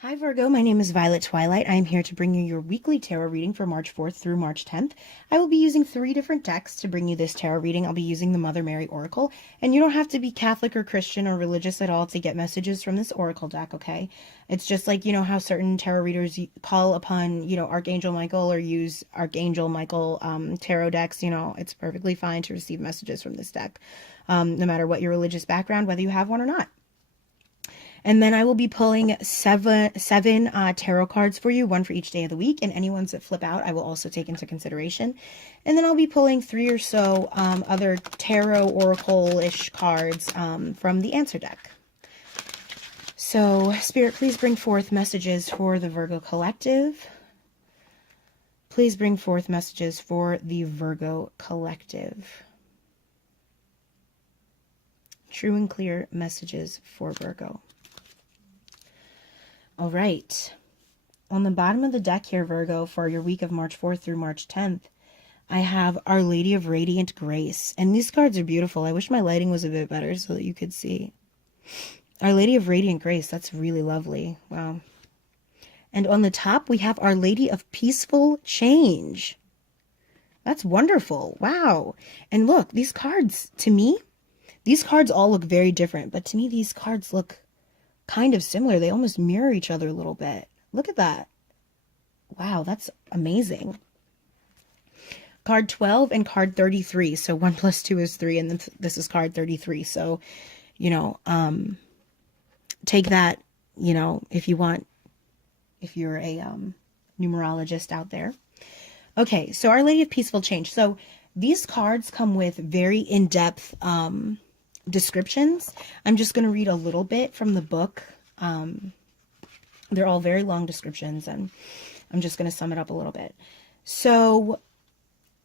Hi Virgo, my name is Violet Twilight. I am here to bring you your weekly tarot reading for March 4th through March 10th. I will be using 3 different decks to bring you this tarot reading. I'll be using the Mother Mary Oracle, and you don't have to be Catholic or Christian or religious at all to get messages from this Oracle deck, okay? It's just like, how certain tarot readers call upon, Archangel Michael or use Archangel Michael tarot decks, it's perfectly fine to receive messages from this deck, no matter what your religious background, whether you have one or not. And then I will be pulling seven tarot cards for you, one for each day of the week, and any ones that flip out I will also take into consideration. And then I'll be pulling 3 or so other tarot oracle-ish cards from the answer deck. So, Spirit, please bring forth messages for the Virgo Collective. Please bring forth messages for the Virgo Collective. True and clear messages for Virgo. All right, on the bottom of the deck here, Virgo, for your week of March 4th through March 10th, I have Our Lady of Radiant Grace. And these cards are beautiful. I wish my lighting was a bit better so that you could see. Our Lady of Radiant Grace, that's really lovely. Wow. And on the top, we have Our Lady of Peaceful Change. That's wonderful. Wow. And look, these cards, to me, these cards all look very different. But to me, these cards look kind of similar. They almost mirror each other a little bit. Look at that. Wow, that's amazing. Card 12 and card 33. So 1 plus 2 is 3, and then this is card 33. So, take that, if you want, if you're a numerologist out there. Okay, so Our Lady of Peaceful Change. So these cards come with very in-depth descriptions. I'm just going to read a little bit from the book. They're all very long descriptions, and I'm just going to sum it up a little bit. So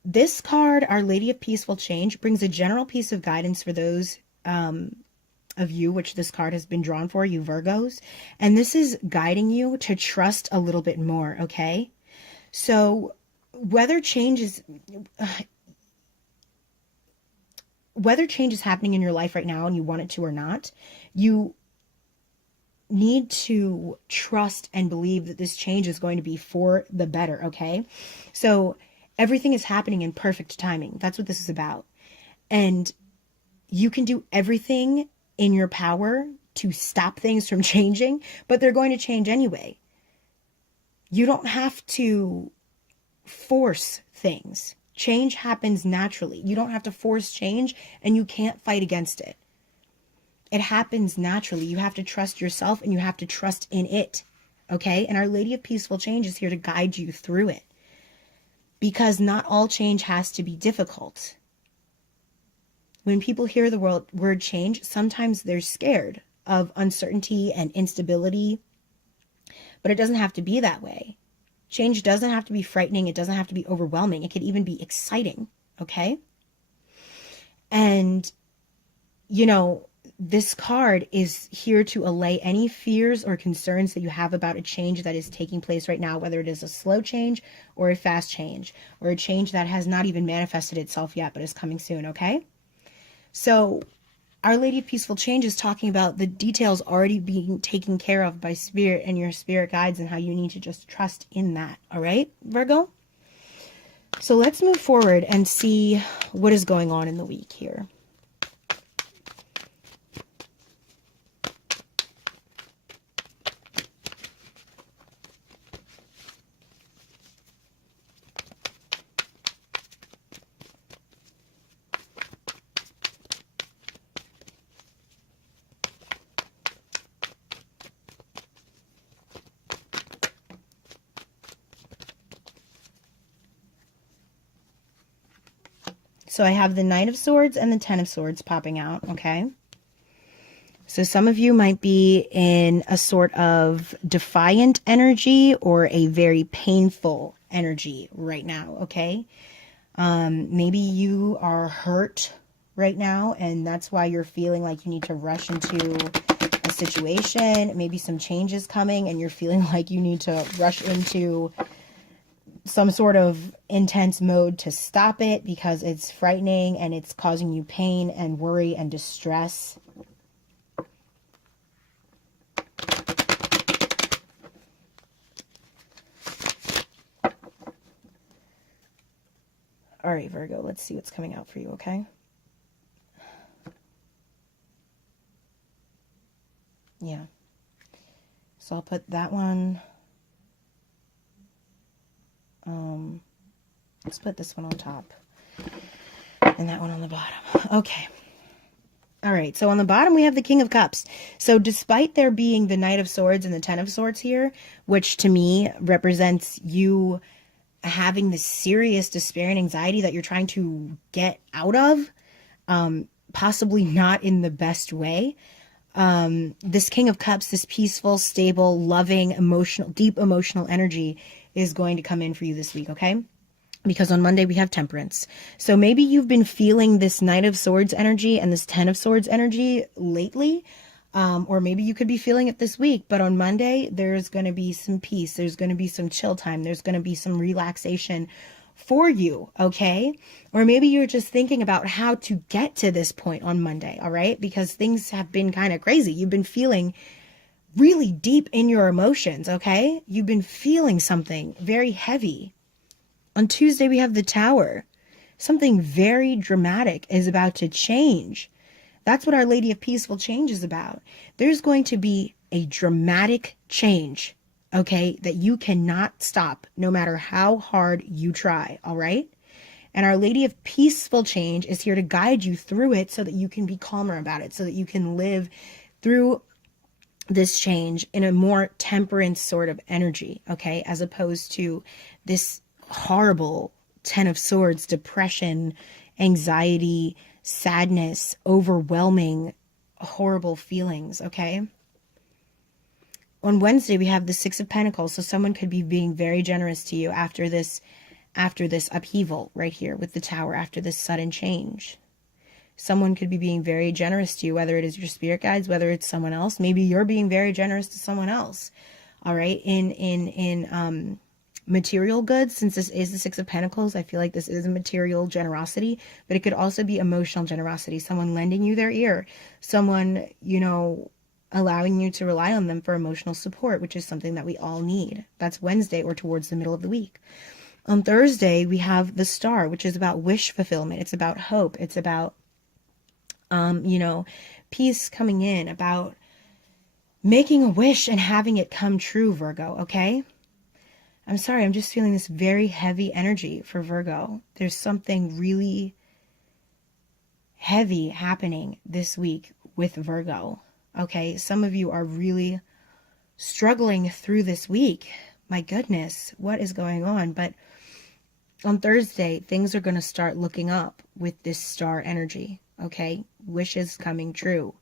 this card, Our Lady of Peaceful Change, brings a general piece of guidance for those of you, which this card has been drawn for, you Virgos. And this is guiding you to trust a little bit more, okay? So whether change is happening in your life right now and you want it to or not, you need to trust and believe that this change is going to be for the better, okay? So everything is happening in perfect timing. That's what this is about. And you can do everything in your power to stop things from changing, but they're going to change anyway. You don't have to force things. Change happens naturally. You don't have to force change, and you can't fight against it. It happens naturally. You have to trust yourself, and you have to trust in it, okay? And Our Lady of Peaceful Change is here to guide you through it, because not all change has to be difficult. When people hear the word change, sometimes they're scared of uncertainty and instability, but it doesn't have to be that way. Change doesn't have to be frightening. It doesn't have to be overwhelming. It could even be exciting, okay? And, this card is here to allay any fears or concerns that you have about a change that is taking place right now, whether it is a slow change or a fast change, or a change that has not even manifested itself yet but is coming soon, okay? So Our Lady of Peaceful Change is talking about the details already being taken care of by Spirit and your spirit guides, and how you need to just trust in that. All right, Virgo? So let's move forward and see what is going on in the week here. So I have the Knight of Swords and the Ten of Swords popping out, okay? So some of you might be in a sort of defiant energy or a very painful energy right now, okay? Maybe you are hurt right now, and that's why you're feeling like you need to rush into a situation. Maybe some change is coming, and you're feeling like you need to rush into some sort of intense mode to stop it because it's frightening and it's causing you pain and worry and distress. All right, Virgo, let's see what's coming out for you, okay? Yeah. So I'll put that one, let's put this one on top and that one on the bottom. Okay. All right, so on the bottom we have the King of Cups. So despite there being the Knight of Swords and the Ten of Swords here, which to me represents you having this serious despair and anxiety that you're trying to get out of, possibly not in the best way. This King of Cups, this peaceful, stable, loving, emotional, deep emotional energy is going to come in for you this week, okay? Because on Monday we have Temperance. So maybe you've been feeling this Knight of Swords energy and this Ten of Swords energy lately. Or maybe you could be feeling it this week, but on Monday there's going to be some peace. There's going to be some chill time. There's going to be some relaxation for you, okay? Or maybe you're just thinking about how to get to this point on Monday, all right? Because things have been kind of crazy. You've been feeling really deep in your emotions, okay? You've been feeling something very heavy. On Tuesday, we have the Tower. Something very dramatic is about to change. That's what Our Lady of Peaceful Change is about. There's going to be a dramatic change, okay, that you cannot stop no matter how hard you try, all right? And Our Lady of Peaceful Change is here to guide you through it so that you can be calmer about it, so that you can live through this change in a more temperance sort of energy, okay, as opposed to this horrible Ten of Swords, depression, anxiety, sadness, overwhelming, horrible feelings, okay? On Wednesday, we have the Six of Pentacles, so someone could be being very generous to you after this upheaval right here with the Tower, after this sudden change. Someone could be being very generous to you, whether it is your spirit guides, whether it's someone else. Maybe you're being very generous to someone else, all right? In material goods, since this is the Six of Pentacles, I feel like this is a material generosity, but it could also be emotional generosity. Someone lending you their ear, someone, you know, allowing you to rely on them for emotional support, which is something that we all need. That's Wednesday or towards the middle of the week. On Thursday, we have the Star, which is about wish fulfillment. It's about hope. It's about, you know, peace coming in, about making a wish and having it come true, Virgo, okay? I'm sorry, I'm just feeling this very heavy energy for Virgo. There's something really heavy happening this week with Virgo, okay? Some of you are really struggling through this week. My goodness, what is going on? But on Thursday, things are going to start looking up with this Star energy, okay? Wishes coming true.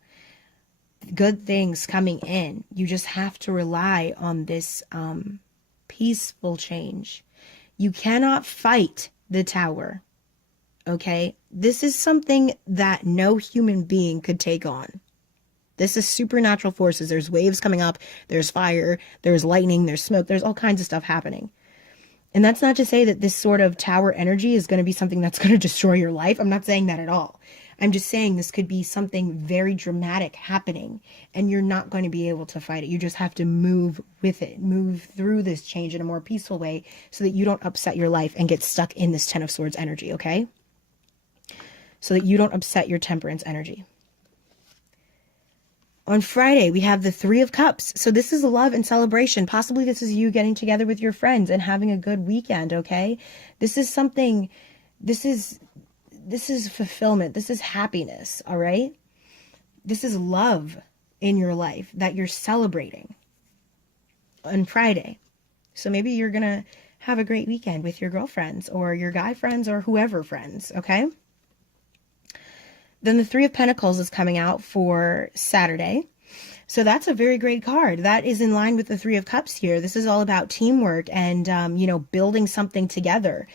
Good things coming in. You just have to rely on this peaceful change. You cannot fight the Tower, okay? This is something that no human being could take on. This is supernatural forces. There's waves coming up, there's fire, there's lightning, there's smoke, there's all kinds of stuff happening. And that's not to say that this sort of Tower energy is going to be something that's going to destroy your life. I'm not saying that at all. I'm just saying this could be something very dramatic happening, and you're not going to be able to fight it. You just have to move with it, move through this change in a more peaceful way so that you don't upset your life and get stuck in this Ten of Swords energy, okay? So that you don't upset your Temperance energy. On Friday, we have the Three of Cups. So this is love and celebration. Possibly this is you getting together with your friends and having a good weekend, okay? This is something, this is fulfillment. This is happiness, all right? This is love in your life that you're celebrating on Friday. So maybe you're going to have a great weekend with your girlfriends or your guy friends or whoever friends, okay? Then the Three of Pentacles is coming out for Saturday. So that's a very great card. That is in line with the Three of Cups here. This is all about teamwork and, you know, building something together.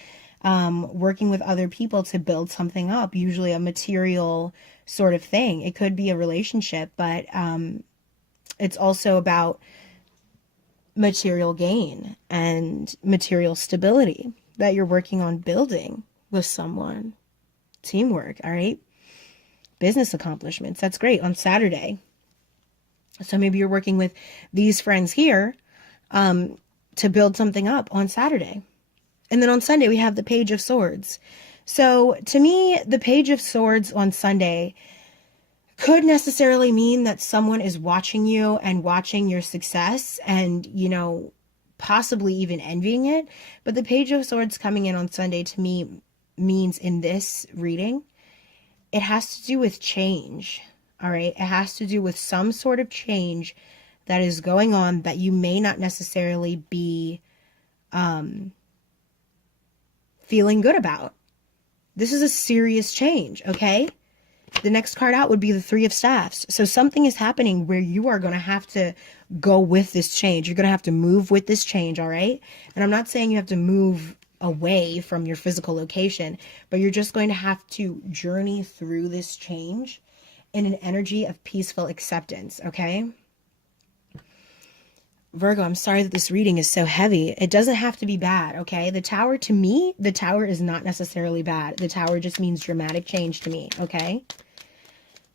Working with other people to build something up, usually a material sort of thing. It could be a relationship, but it's also about material gain and material stability that you're working on building with someone. Teamwork, all right? Business accomplishments. That's great on Saturday. So maybe you're working with these friends here to build something up on Saturday. And then on Sunday, we have the Page of Swords. So to me, the Page of Swords on Sunday could necessarily mean that someone is watching you and watching your success and, possibly even envying it. But the Page of Swords coming in on Sunday to me means in this reading, it has to do with change. All right. It has to do with some sort of change that is going on that you may not necessarily be feeling good about. This is a serious change, okay? The next card out would be the Three of Staffs. So something is happening where you are going to have to go with this change. You're going to have to move with this change, all right? And I'm not saying you have to move away from your physical location, but you're just going to have to journey through this change in an energy of peaceful acceptance, okay? Virgo, I'm sorry that this reading is so heavy. It doesn't have to be bad, okay? The Tower, to me, the Tower is not necessarily bad. The Tower just means dramatic change to me, okay?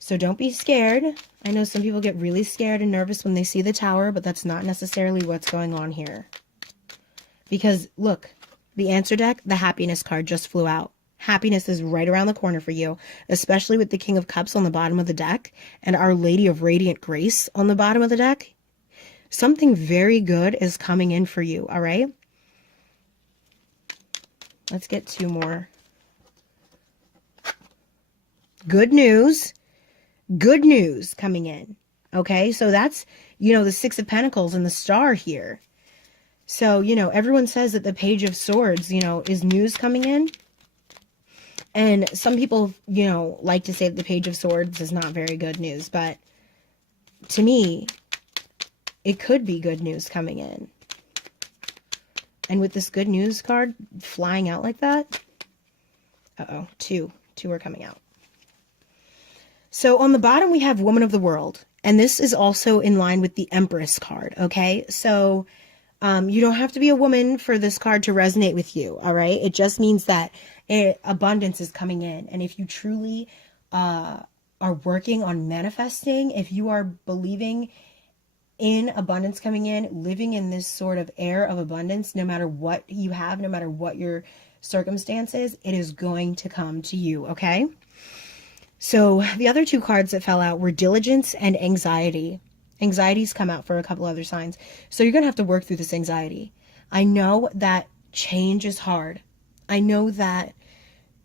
So don't be scared. I know some people get really scared and nervous when they see the Tower, but that's not necessarily what's going on here. Because, look, the answer deck, the happiness card just flew out. Happiness is right around the corner for you, especially with the King of Cups on the bottom of the deck and Our Lady of Radiant Grace on the bottom of the deck. Something very good is coming in for you, all right? Let's get two more. Good news. Good news coming in, okay? So that's, the Six of Pentacles and the Star here. So, everyone says that the Page of Swords, is news coming in. And some people, like to say that the Page of Swords is not very good news. But to me, it could be good news coming in. And with this good news card flying out like that, two are coming out. So on the bottom, we have Woman of the World. And this is also in line with the Empress card, okay? So you don't have to be a woman for this card to resonate with you, all right? It just means that abundance is coming in. And if you truly are working on manifesting, if you are believing in abundance coming in, living in this sort of air of abundance, no matter what you have, no matter what your circumstances, it is going to come to you, okay? So the other two cards that fell out were Diligence and Anxiety. Anxiety's come out for a couple other signs. So you're going to have to work through this anxiety. I know that change is hard. I know that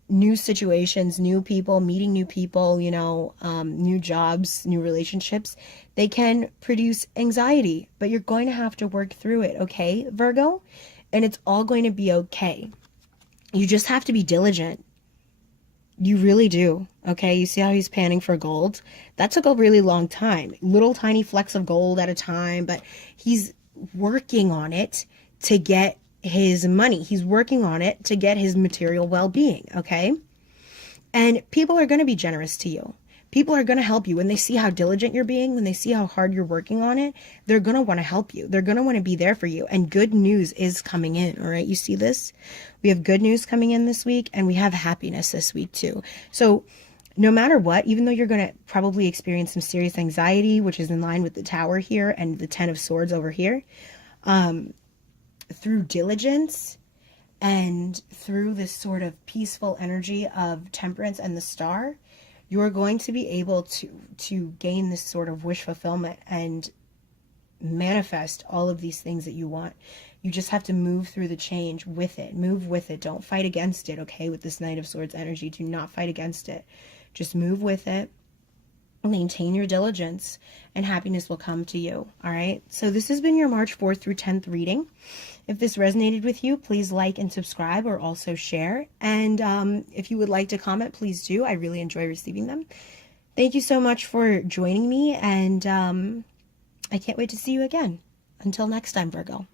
new situations, new people, meeting new people, new jobs, new relationships, they can produce anxiety, but you're going to have to work through it, okay, Virgo? And it's all going to be okay. You just have to be diligent. You really do, okay? You see how he's panning for gold? That took a really long time. Little tiny flecks of gold at a time, but he's working on it to get his money. He's working on it to get his material well-being, okay? And people are going to be generous to you. People are going to help you when they see how diligent you're being, when they see how hard you're working on it. They're going to want to help you. They're going to want to be there for you. And good news is coming in, all right? You see this? We have good news coming in this week, and we have happiness this week too. So no matter what, even though you're going to probably experience some serious anxiety, which is in line with the Tower here and the Ten of Swords over here, through diligence and through this sort of peaceful energy of Temperance and the Star, you're going to be able to gain this sort of wish fulfillment and manifest all of these things that you want. You just have to move through the change with it. Move with it. Don't fight against it, okay? With this Knight of Swords energy, do not fight against it. Just move with it. Maintain your diligence, and happiness will come to you, all right? So this has been your March 4th through 10th reading. If this resonated with you, please like and subscribe, or also share. And if you would like to comment, please do. I really enjoy receiving them. Thank you so much for joining me, and I can't wait to see you again. Until next time, Virgo.